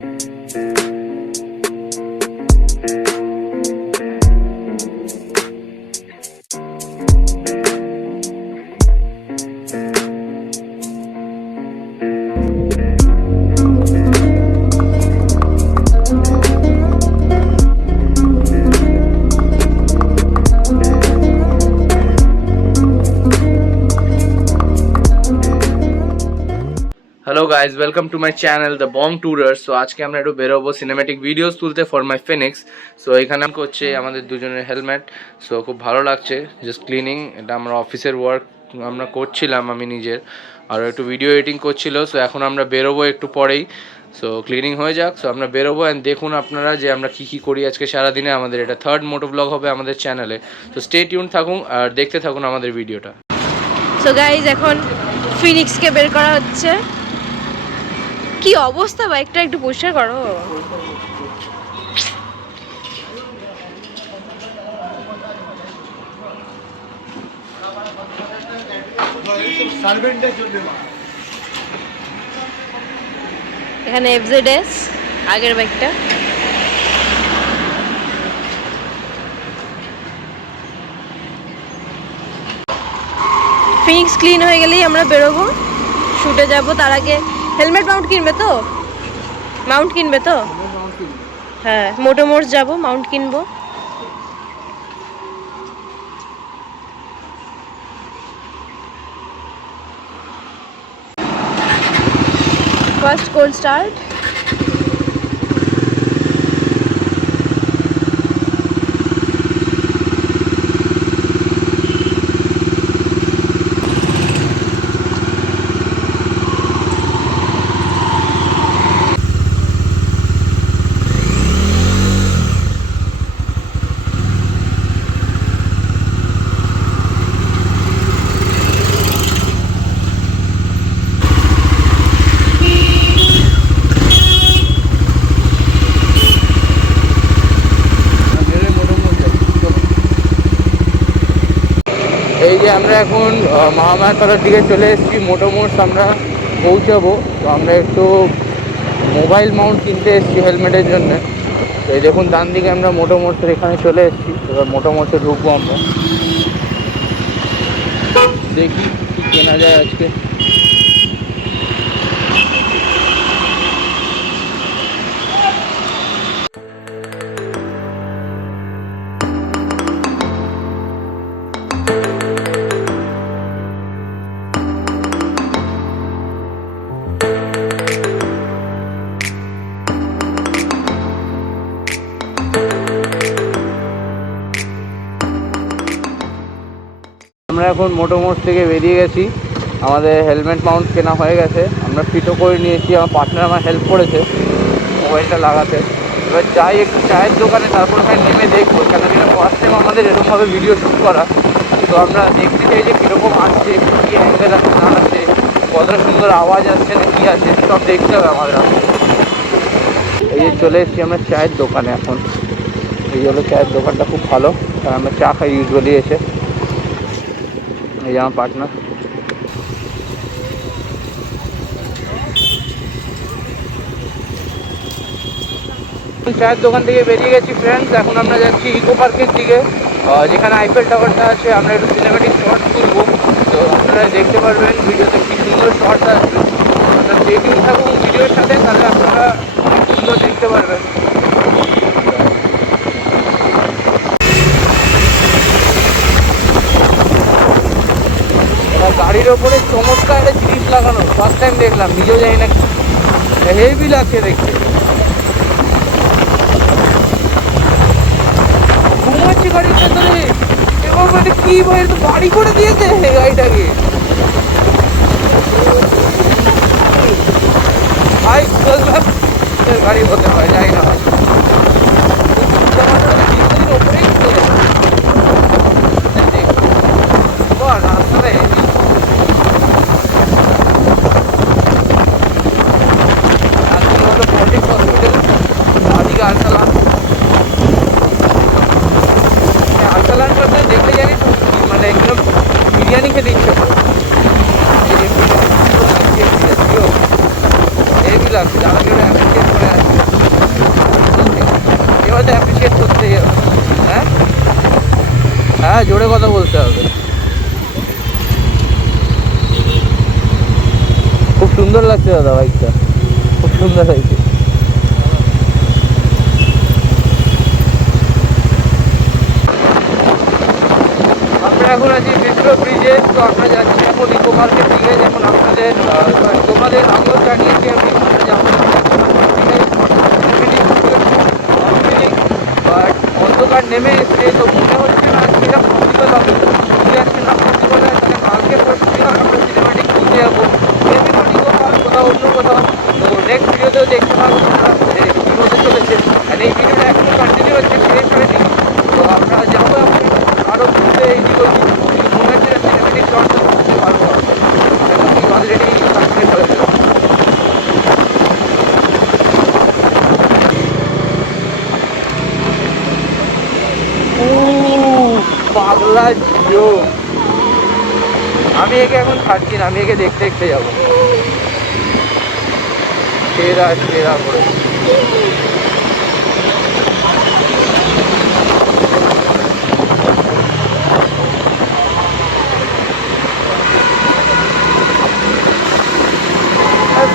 Hello guys, welcome to my channel the Bong Tourers. So আজকে আমরা একটু বেরোবো সিনেম্যাটিক ভিডিওস তুলতে ফর মাই ফিনিক্স। সো এখানে করছে আমাদের দুজনের হেলমেট। সো খুব ভালো লাগছে, জাস্ট ক্লিনিং। এটা আমরা অফিসের ওয়ার্ক আমরা করছিলাম, আমি নিজের আর একটু ভিডিও এডিটিং করছিল। সো এখন আমরা বেরোবো একটু পরেই। সো ক্লিনিং হয়ে যাক, সো আমরা বেরোবো অ্যান্ড দেখুন আপনারা যে আমরা কী করি আজকে সারাদিনে। আমাদের এটা থার্ড মোটো ব্লগ হবে আমাদের চ্যানেলে। সো স্টে টিউন থাকুন আর দেখতে থাকুন আমাদের ভিডিওটা। সো গাইজ এখন ফিনিক্সকে বের করা হচ্ছে। কি অবস্থা, বাইকটা একটু পরিষ্কার করো। এখানে এফজেডএস আগের বাইকটা। ফিনিক্স ক্লিন হয়ে গেলেই আমরা বেরোবো, শুটে যাব। তার আগে হেলমেট মাউন্ট কিনবে তো? মাউন্ট কিনবে তো? হ্যাঁ, মোটোমোর্স যাব, মাউন্ট কিনবো। First cold start. এই যে আমরা এখন মহামায়াতলার দিকে চলে এসেছি, মোটোমোটস আমরা পৌঁছাবো। তো আমরা একটু মোবাইল মাউন্ট কিনতে এসেছি হেলমেটের জন্য। তো এই দেখুন ডান দিকে আমরা মোটোমোটসের এখানে চলে এসেছি। এবার মোটোমোটসে ঢুকবো আমরা, দেখি কি কেনা যায় আজকে। আমরা এখন মোটোমোটস থেকে বেরিয়ে গেছি, আমাদের হেলমেট মাউন্ট কেনা হয়ে গেছে, আমরা ফিটও করে নিয়েছি। আমার পার্টনার আমার হেল্প করেছে মোবাইলটা লাগাতে। এবার যাই একটু চায়ের দোকানে, তারপর ওখানে নেমে দেখবো, কেন কি ফার্স্ট টাইম আমাদের এরকমভাবে ভিডিও শ্যুট করা। তো আমরা দেখতে চাই যে কীরকম আসছে, কী অ্যাঙ্গেল আছে না আছে, কতটা সুন্দর আওয়াজ আসছে না কী আছে, সব দেখতে হবে আমাদের। এই যে চলে এসেছি আমরা চায়ের দোকানে এখন। এই হলো চায়ের দোকানটা, খুব ভালো, কারণ আমরা চা খাই ইউজুয়ালি এসে। এই যে আমার পার্টনার। চায়ের দোকান থেকে বেরিয়ে গেছি ফ্রেন্ডস, এখন আমরা যাচ্ছি ইকো পার্কের দিকে, যেখানে আইফেল টাওয়ারটা আছে। আমরা একটু সিনেমেটিক শর্ট তুলবো, তো আপনারা দেখতে পারবেন ভিডিওতে কি সুন্দর শর্ট আসবে। দেখুন থাকুন ভিডিওর সাথে, তাহলে আপনারা সুন্দর দেখতে পারবেন। গাড়ির ওপরে চমৎকার একটা জিনিস লাগানো, ফার্স্ট টাইম দেখলাম, নিজেও জানি না, হেভি লাগছে দেখতে। ঘুমাচ্ছি গাড়ির ভেতরে, এবার মানে কি ভাই, তো বাড়ি করে দিয়েছে গাড়িটাকে। ভাই গাড়ি হতে হয়, যাই না ওপরেই রাস্তাটা হেভি। হসপিটাল আদিকে আরসালান, আরসালান করতে দেখলে জানি মানে একদম বিরিয়ানি খেতে ইচ্ছে করে। হেভি লাগছে, যারা কেউ অ্যাপ্রিসিয়েট করে আসছে। হ্যাঁ, জোরে কথা বলতে হবে। খুব সুন্দর লাগছে দাদা বাইকটা, খুব সুন্দর হয়েছে। আমরা এখন আছি বিদ্র ব্রিজে। তো আমরা যাচ্ছি এখন ইকো পার্কের দিকে। যেমন আপনাদের তোমাদের আগেও জানিয়েছি আমি, আমরা যাবো বাট অন্ধকার নেমে এসছে, তো মনে হচ্ছে না আজকে এটা পসিবল হবে। যদি আজকে না পসিবল হয় তাহলে কালকে পরশুদিন আমরা সিনেমাটিক ঘুরতে যাবো, মেবি নট ইকো পার্ক, কোথাও অন্য কোথাও। তো নেক্সট ভিডিওতেও দেখতে পাবো যে কী হতে চলেছে। আর এই ভিডিওটা এখনও কন্টিনিউ হচ্ছে, শেষ হয়নি। তো আমরা যাবো এখন আরও ঘুরতে এইদিক ওইদিক। মনে হচ্ছে না সিনেমাটিক শর্ট ঘুরতে পারবো, অলরেডি সাকসেস হয়েছে। পাগলা জিও, আমি একে এখন ছাড়ছি না, আমি একে দেখতে দেখতে যাবো। সেরা সেরা করে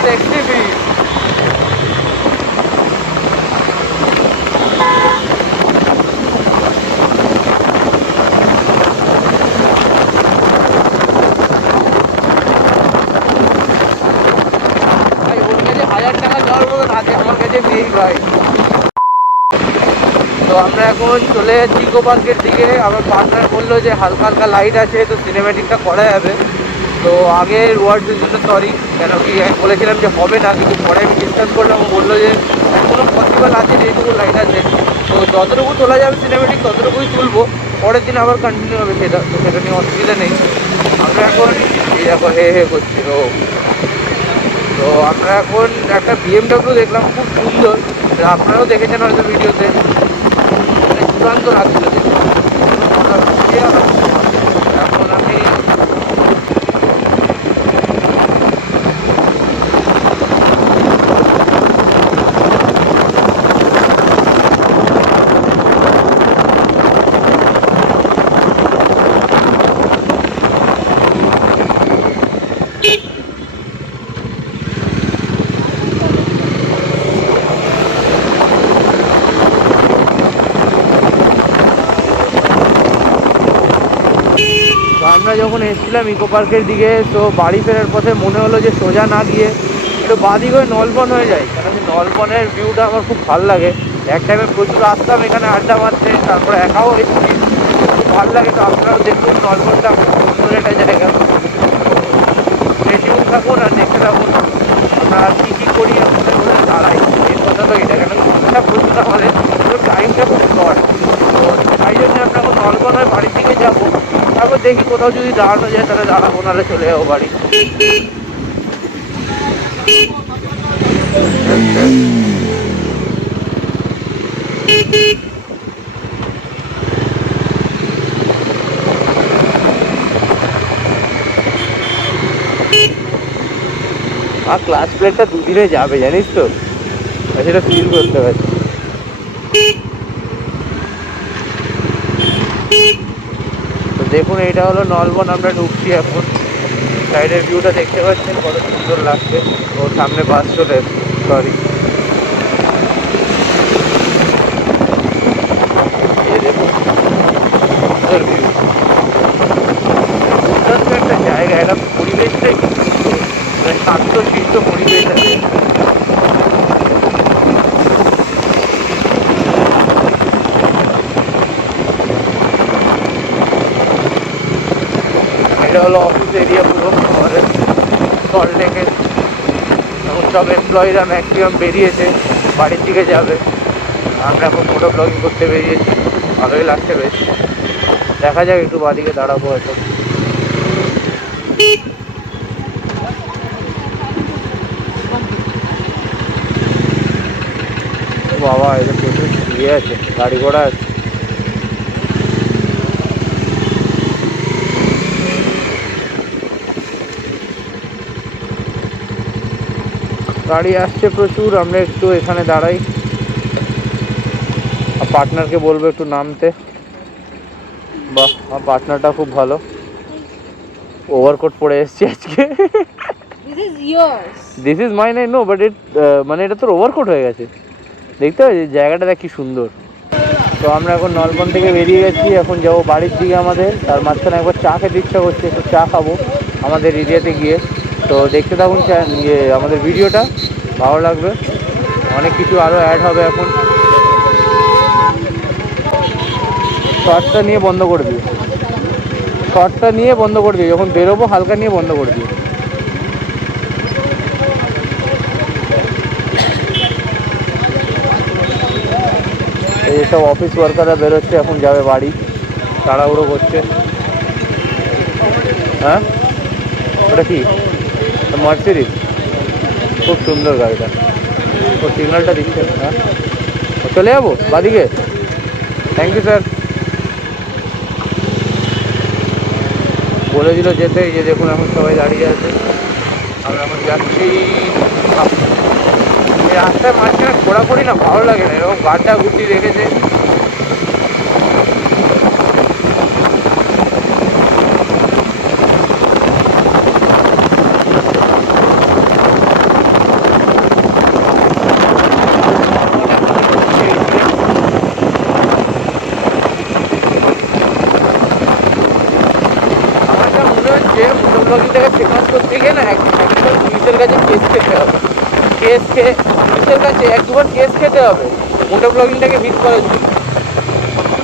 সেক্সি বিচ। ভাই ওর কাছে 1000 টাকা দেওয়ার মতো আছে, আমার কাছে নেই ভাই। তো আমরা এখন চলে যাচ্ছি ইকো পার্কের দিকে। আমার পার্টনার বললো যে হালকা হালকা লাইট আছে, তো সিনেমেটিকটা করা যাবে। তো আগে ওয়ার্ডসের জন্য সরি, কেন কি আমি বলেছিলাম যে হবে না, কিন্তু পরে আমি ডিসকাস করলাম। ও বললো যে এখনও পসিবল আছে, যেটুকু লাইট আছে। তো যতটুকু তোলা যাবে সিনেমেটিক ততটুকুই তুলবো, পরের দিন আবার কন্টিনিউ হবে সেটা। তো সেটা নিয়ে অসুবিধা নেই। আমরা এখন এই দেখো হে হে করছি। তো আমরা এখন একটা BMW দেখলাম, খুব সুন্দর। আপনারাও দেখেছেন হয়তো ভিডিওতে, দুর্দান্ত লাগছিল দেখে। এখন আমি আমরা যখন এসেছিলাম ইকো পার্কের দিকে, তো বাড়ি ফেরার পথে মনে হলো যে সোজা না গিয়ে একটু বাঁদিক হয়ে নলবন হয়ে যায়, কেন কি নলবনের ভিউটা আমার খুব ভালো লাগে। এক টাইমে প্রচুর আসতাম এখানে আড্ডা মারতে, তারপরে একাও এসেছি, খুব ভালো লাগে। তো আপনারাও দেখুন, নলবনটা খুব সুন্দর একটা জায়গা। বেশিক্ষণ থাকুন আর দেখতে থাকুন আমরা কী কী করি, আপনাদের করে দাঁড়াই। এর কথা তো এটা, কেন ঘুরটা প্রচুর আমাদের, পুরো টাইমটা খুব শর্ট। তো তাই জন্য আমরা এখন নলবন হয়ে বাড়ির দিকে যাবো। তারপর দেখি কোথাও যদি দাঁড়ানো যায় তাহলে দাঁড়াবো, নাহলে চলে যাবো বাড়ি। আর ক্লাস প্লেটটা দুদিনে যাবে জানিস তো, সেটা ফিল করতে পারছি। তো দেখুন এইটা হলো নলবন, আমরা ঢুকছি এখন। সাইডের ভিউটা দেখতে পাচ্ছেন কত সুন্দর লাগছে। ওর সামনে বাস চলে এসছে, সরি। দেখুন সুন্দর ভিউ, দুর্দান্ত একটা জায়গা। এটা পরিবেশটাই খুব সুন্দর, মানে শান্ত শিষ্ট পরিবেশ আছে। এটা হলো অফিস এরিয়া পুরো আমাদের সল্টলেকের। এখন সব এমপ্লয়িরা ম্যাক্সিমাম বেরিয়েছে, বাড়ির দিকে যাবে। আমরা এখন ফটো ব্লগিং করতে বেরিয়েছি, ভালোই লাগছে বেশ। দেখা যাক, একটু বাদিকে দাঁড়াবো হয়তো। বাবা, এটা প্রচুর ইয়ে আছে, গাড়ি ঘোড়া আছে। গাড়ি আসছে প্রচুর। আমরা একটু এখানে দাঁড়াই, পার্টনারকে বলবো একটু নামতে, বাহ, আমার পার্টনারটা খুব ভালো, ওভারকোট পরে এসেছি আজকে। This is mine, I know, but মানে এটা তোর ওভারকোট হয়ে গেছে। দেখতে পাচ্ছি জায়গাটা দেখ কি সুন্দর। তো আমরা এখন নলবন থেকে বেরিয়ে গেছি, এখন যাবো বাড়ির দিকে আমাদের। তার মাঝখানে একবার চা খেতে ইচ্ছা করছে, একটু চা খাবো আমাদের এরিয়াতে গিয়ে। তো দেখতে থাকুন আমাদের ভিডিওটা, ভালো লাগবে। অনেক কিছু আরও অ্যাড হবে এখন। শর্টটা নিয়ে বন্ধ করে দিই, শর্টটা নিয়ে বন্ধ করে দিই, যখন বেরোবো হালকা নিয়ে বন্ধ করে দিই। এই সব অফিস ওয়ার্কাররা বেরোচ্ছে, এখন যাবে বাড়ি, তাড়াহুড়ো করছে। হ্যাঁ, ওটা কি মার্সিডিজ? খুব সুন্দর গাড়িটা। ও সিগন্যালটা দিচ্ছে। হ্যাঁ, চলে যাবো বাদিকে। Thank you sir. বলে দিল যেতে, এই যে দেখুন এখন সবাই দাঁড়িয়ে আছে, আমরা এখন যাচ্ছি। এই রাস্তায় মাঝখানে ঘোরাঘুরি না ভালো লাগে না, এরকম গাড্ডা গুটি রেখেছে। ফেমাস করতে গিয়ে না একবার পুলিশের কাছে কেস খেতে হবে, পুলিশের কাছে এক দুবার কেস খেতে হবে মোটো ব্লগিংটাকে হিট করার জন্য।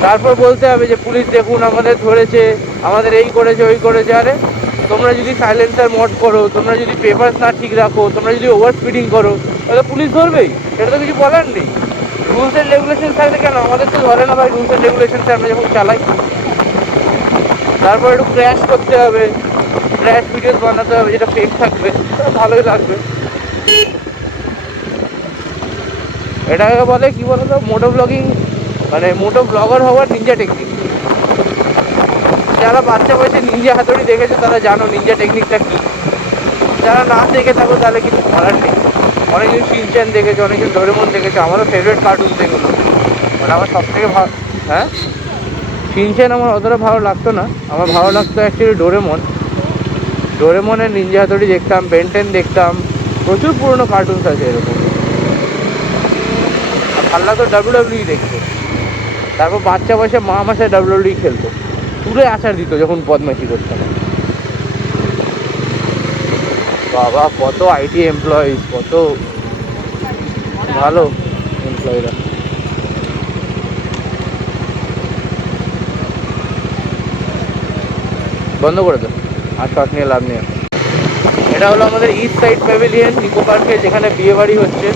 তারপর বলতে হবে যে পুলিশ দেখুন আমাদের ধরেছে, আমাদের এই করেছে ওই করেছে। আরে তোমরা যদি সাইলেন্সার মড করো, তোমরা যদি পেপার না ঠিক রাখো, তোমরা যদি ওভার স্পিডিং করো, তাহলে পুলিশ ধরবেই, এটা তো কিছু বলার নেই। রুলস অ্যান্ড রেগুলেশন থাকলে কেন আমাদের তো ধরে না ভাই, রুলস অ্যান্ড রেগুলেশনসে আমরা যখন চালাই। তারপর একটু ক্র্যাশ করতে হবে, ক্র্যাশ ভিডিওস বানাতে হবে যেটা ফেক থাকবে, ভালোই লাগবে। এটাকে বলে কি বলতো, মোটো ব্লগিং, মানে মোটো ব্লগার হওয়ার নিনজা টেকনিক। যারা বাচ্চা বয়সে নিনজা হাতুড়ি দেখেছে তারা জানো নিনজা টেকনিকটা কী। যারা না দেখে থাকো তাহলে কিছু করার নেই। অনেকজন শিনচ্যান দেখেছে, অনেকজন ডোরেমন দেখেছে, আমারও ফেভারিট কার্টুন সেগুলো, মানে আমার সব থেকে ভালো। হ্যাঁ, শিনচ্যান আমার অতটা ভালো লাগতো না, আমার ভালো লাগতো অ্যাকচুয়ালি ডোরেমনের নিনজা হাতুড়ি দেখতাম, বেনটেন দেখতাম, প্রচুর পুরনো কার্টুনস আছে এরকম। আর ভালো লাগতো ডাব্লিউডাব্লিউ দেখতে। তারপর বাচ্চা বয়সে মা আমার সাথে ডাব্লিউডাব্লিউ খেলতো, তুলে আছাড় দিত যখন বদমাইশি করতাম। বাবা কত আইটি এমপ্লয়িজ, কত ভালো এমপ্লয়িরা। বন্ধ করে দাও, আর শর্ট নিয়ে লাভ নেই। এটা হলো আমাদের ইস্ট সাইড প্যাভিলিয়ন ইকো পার্কে, যেখানে বিয়ে বাড়ি হচ্ছে।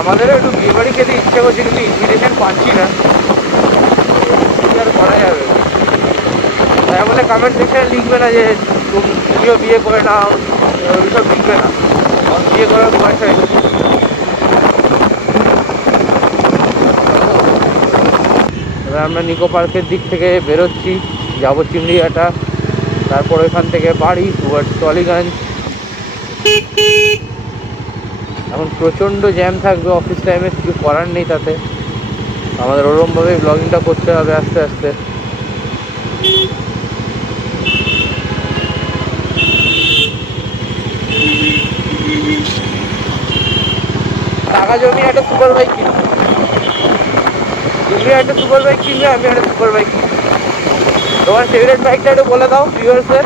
আমাদেরও একটু বিয়ে বাড়ি খেতে ইচ্ছে করছে, কিন্তু ইনভিটেশন পাচ্ছি না, আর করা যাবে। তাই বলে কমেন্ট সেকশনে লিখবে না যে তুমিও বিয়ে করে নাও, ওইসব লিখবে না, বিয়ে করার বয়স হয়ে গেছে। এবার আমরা নিকো পার্কের দিক থেকে বেরোচ্ছি, যাবো চিমড়িঘাটা, তারপর ওইখান থেকে বাড়ি টুয়ার্ডস টলিগঞ্জ। এখন প্রচণ্ড জ্যাম থাকবে অফিস টাইমে, কিছু করার নেই তাতে, আমাদের ওরকমভাবেই ব্লগিংটা করতে হবে আস্তে আস্তে। টাকা জমিয়ে একটা সুপার বাইক কিনবো, তুমি একটা সুপার বাইক কিনবে, আমি একটা সুপার বাইক কিনবো। তোমার ফেভারিট বাইকটা একটু বলে দাও ভিউয়ার্সদের।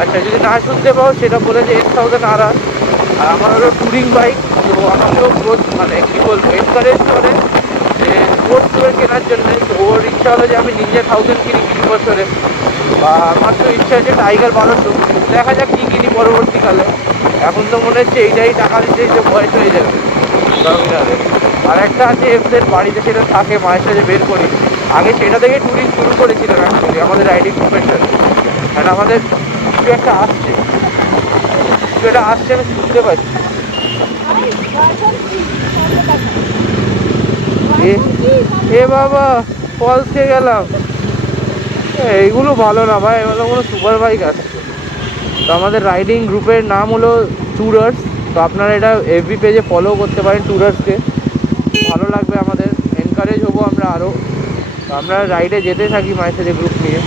আচ্ছা, যদি না শুনতে পাও সেটা বলে যে 8000 আর আমার হলো ট্যুরিং বাইক। তো আমাকেও মানে কী বলবো, এনকারেজ করে যে স্পোর্টস ট্যুর কেনার জন্য। তো ওর ইচ্ছা হলো যে আমি নিনজা 1000 কিনি কিছু বছরে, বা আমার তো ইচ্ছা আছে টাইগার 1200। দেখা যাক কী কিনি পরবর্তীকালে। এখন তো মনে হচ্ছে এইটাই টাকা দিতে দিতে বয়স হয়ে যাবে ডমিনারে। আর একটা আছে এফজেড, বাড়িতে সেটা থাকে, মায়ের সাথে বের করি। আগে সেটা থেকে ট্যুরিং শুরু করেছিলাম অ্যাকচুয়ালি আমাদের রাইডিং প্রফেশন। কারণ আমাদের কিছু একটা আসছে, আমি শুনতে পাচ্ছি। এ বাবা, ফলস খেয়ে গেলাম। এইগুলো ভালো না ভাই, এগুলো কোনো সুপার বাইক আসছে। তো আমাদের রাইডিং গ্রুপের নাম হলো ট্যুরার্স। তো আপনারা এটা এফবি পেজে ফলো করতে পারেন ট্যুরার্সকে, ভালো লাগবে আমাদের, এনকারেজ হবো আমরা আরও। আমরা রাইডে যেতে থাকি মায়ের সাথে গ্রুপ নিয়ে।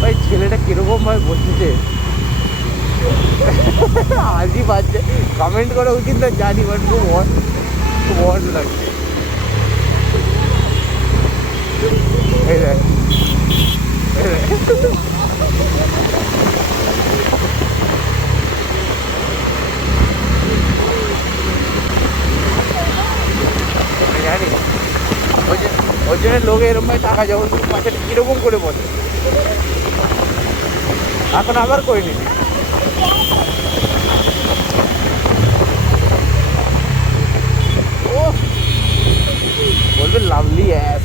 ভাই ছেলেটা কিরকম ভাবে বসেছে আজই বাজছে, কমেন্ট করা উচিত না জানি, বাট খুব ওয়ার্ড লাগছে। এই দেখ, এই দেখ। জানি ওই জন্য লোক এরকম ভাবে টাকা যখন তুমি পাশে কিরকম করে বসে। এখন আবার করে নিবি। ও বলবে লাভলি অ্যাস।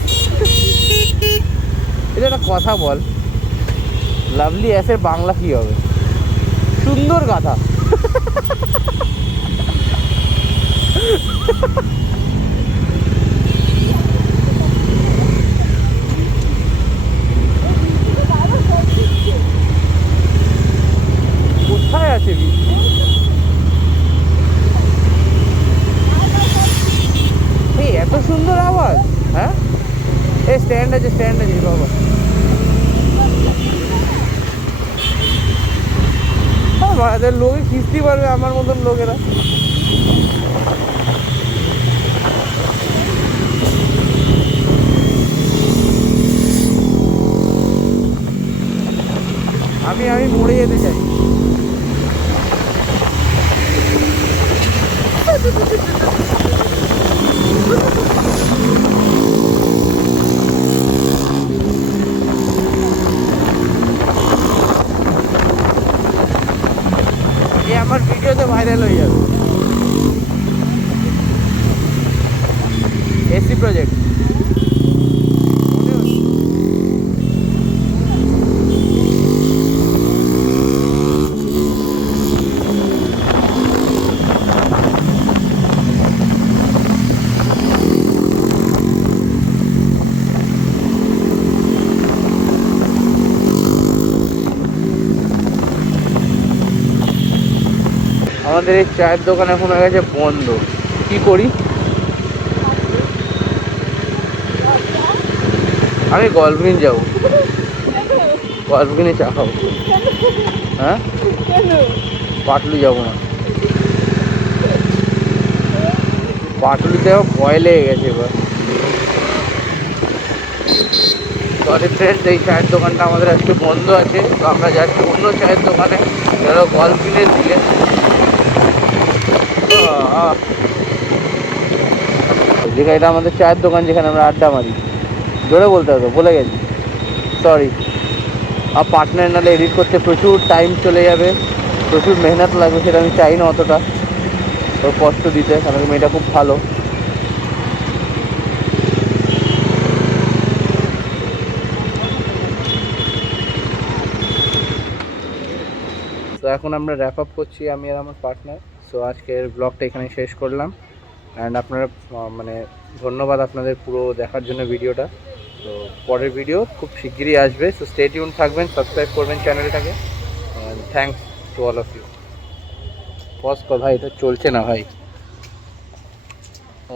এটা একটা কথা বল, লাভলি অ্যাসের বাংলা কি হবে? সুন্দর গাধা। কোথায় আছে এই এত সুন্দর আওয়াজ? হ্যাঁ এই স্ট্যান্ড আছে বাবা। আমাদের লোকে কিস্তি পারবে আমার মতন লোকেরা। আমি মরে যেতে চাই। আমার ভিডিওতে ভাইরাল হয়ে যাবে। এসি প্রজেক্ট আমাদের এই চায়ের দোকান এখন হয়ে গেছে বন্ধ। কি করি? আমি গল্ফিন যাবো, গল্ফিনে চা খাবো। হ্যাঁ পাটলি যাবো না, পাটলিতে ভয় লেগে গেছে এবার। সরি ফ্রেন্ডস, এই চায়ের দোকানটা আমাদের আজকে বন্ধ আছে, তো আমরা যাচ্ছি অন্য চায়ের দোকানে, যারা গল্ফিনের দিকে। যেখানে এটা আমাদের চায়ের দোকান, যেখানে আমরা আড্ডা মারি। জোরে বলতে হতো, বলে গেছি, সরি। আর পার্টনার নাহলে এডিট করতে প্রচুর টাইম চলে যাবে, প্রচুর মেহনত লাগবে, সেটা আমি চাই না অতটা ওর কষ্ট দিতে, কারণ মেয়েটা খুব ভালো। তো এখন আমরা র্যাপ আপ করছি, আমি আর আমার পার্টনার। সো আজকের ব্লগটা এখানে শেষ করলাম। অ্যান্ড আপনারা মানে ধন্যবাদ আপনাদের পুরো দেখার জন্য ভিডিওটা। তো পরের ভিডিও খুব শিগগিরই আসবে, সো স্টে টিউন থাকবেন, সাবস্ক্রাইব করবেন চ্যানেলটাকে। And thanks to all of you. Pause কর ভাই, এটা চলছে না ভাই। ও